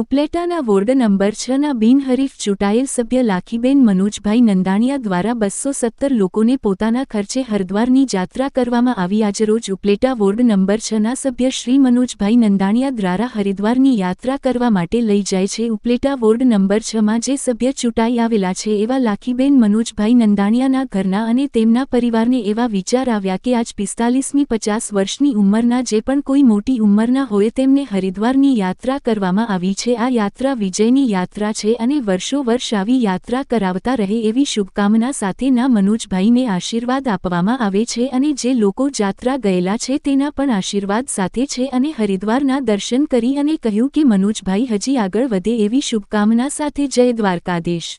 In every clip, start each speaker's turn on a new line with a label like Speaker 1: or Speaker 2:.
Speaker 1: ઉપલેટાના ward number છના બિનહરીફ ચૂંટાયેલ સભ્ય લાખીબેન મનોજભાઈ નંદાણીયા દ્વારા બસો સત્તર લોકોને પોતાના ખર્ચે હરદ્વારની જાત્રા કરવામાં આવી. આજરોજ ઉપલેટા વોર્ડ નંબર છના સભ્ય શ્રી મનોજભાઈ નંદાણીયા દ્વારા હરિદ્વારની યાત્રા કરવા માટે લઈ જાય છે. ઉપલેટા વોર્ડ નંબર છમાં જે સભ્ય ચૂંટાઈ આવેલા છે એવા લાખીબેન મનોજભાઈ નંદાણીયાના ઘરના અને તેમના પરિવારને એવા વિચાર આવ્યા કે આજ પિસ્તાલીસમી પચાસ વર્ષની ઉંમરના જે પણ કોઈ મોટી ઉંમરના હોય તેમને હરિદ્વારની યાત્રા કરવામાં આવી છે. આ યાત્રા વિજયની યાત્રા છે અને વર્ષો વર્ષ આવી યાત્રા કરાવતા રહે એવી શુભકામના સાથેના મનોજભાઈને આશીર્વાદ આપવામાં આવે છે અને જે લોકો જાત્રા ગયેલા છે તેના પણ આશીર્વાદ સાથે છે અને હરિદ્વારના દર્શન કરી અને કહ્યું કે મનોજભાઈ હજી આગળ વધે એવી શુભકામના સાથે જય દ્વારકાધીશ.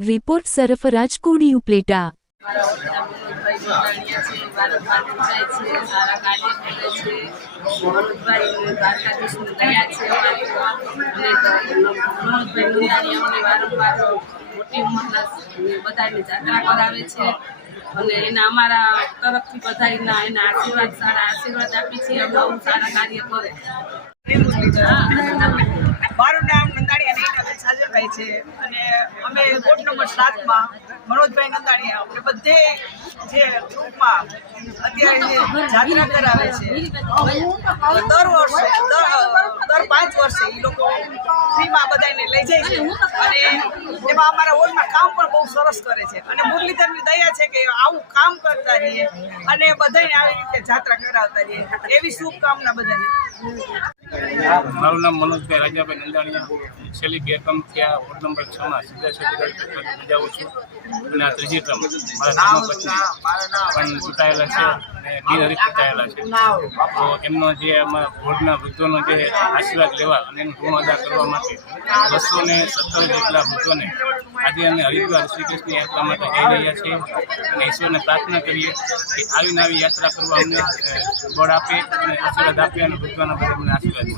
Speaker 1: રિપોર્ટ સરફરાજ કોડી ઉપલેટા
Speaker 2: મનોજભાઈ જોડાણિયા છે. છે મનોજભાઈ. અને વારંવાર મોટી ઉંમરના જાત્રા કરાવે છે અને એના અમારા તરફથી બધાના એના આશીર્વાદ સારા આશીર્વાદ આપી છીએ અમે બહુ સારા કાર્ય કરે
Speaker 3: મારું નામ નૈનાબેન સાજરભાઈ છે અને અમે વોર્ડ નંબર સાતમાં મનોજભાઈ નંદાણીયા અમે બધે જે ગ્રુપમાં અત્યારે જાત્રા કરાવે છે દર વર્ષે, દર પાંચ વર્ષે એ લોકો ફ્રીમાં બધાને લઈ જાય છે. અને એમાં અમારા હોલમાં કામ પણ બહુ સરસ કરે છે. અને મુરલીધરની દયા છે કે આવું કામ કરતા રહીએ અને બધાને આવી રીતે જાત્રા કરાવતા રહીએ. એવી શુભકામના બધાને.
Speaker 4: મારું નામ મનોજભાઈ રાજાભાઈ નંદાણીયા. છેલ્લી બે ટર્મ થયા વોર્ડ નંબર છ માં સીધા સીધી બજાવું છું. અને આ ત્રીજી ટર્મ, મારા પણ ચૂંટાયેલા છે. અને છે. તો એમનો જે અમારા વોર્ડના વૃદ્ધોનો જે આશીર્વાદ લેવા અને એનું ઋણ અદા કરવા માટે બસો ને સત્તર વૃદ્ધોને આજે અમે હરિદ્વાર શ્રી યાત્રા માટે જઈ રહ્યા છીએ અને ઈશ્વરને પ્રાર્થના કરીએ કે આવી યાત્રા કરવા અમને બળ આપે અને આશીર્વાદ આપે અને વૃદ્ધોના બધા અમને આશીર્વાદ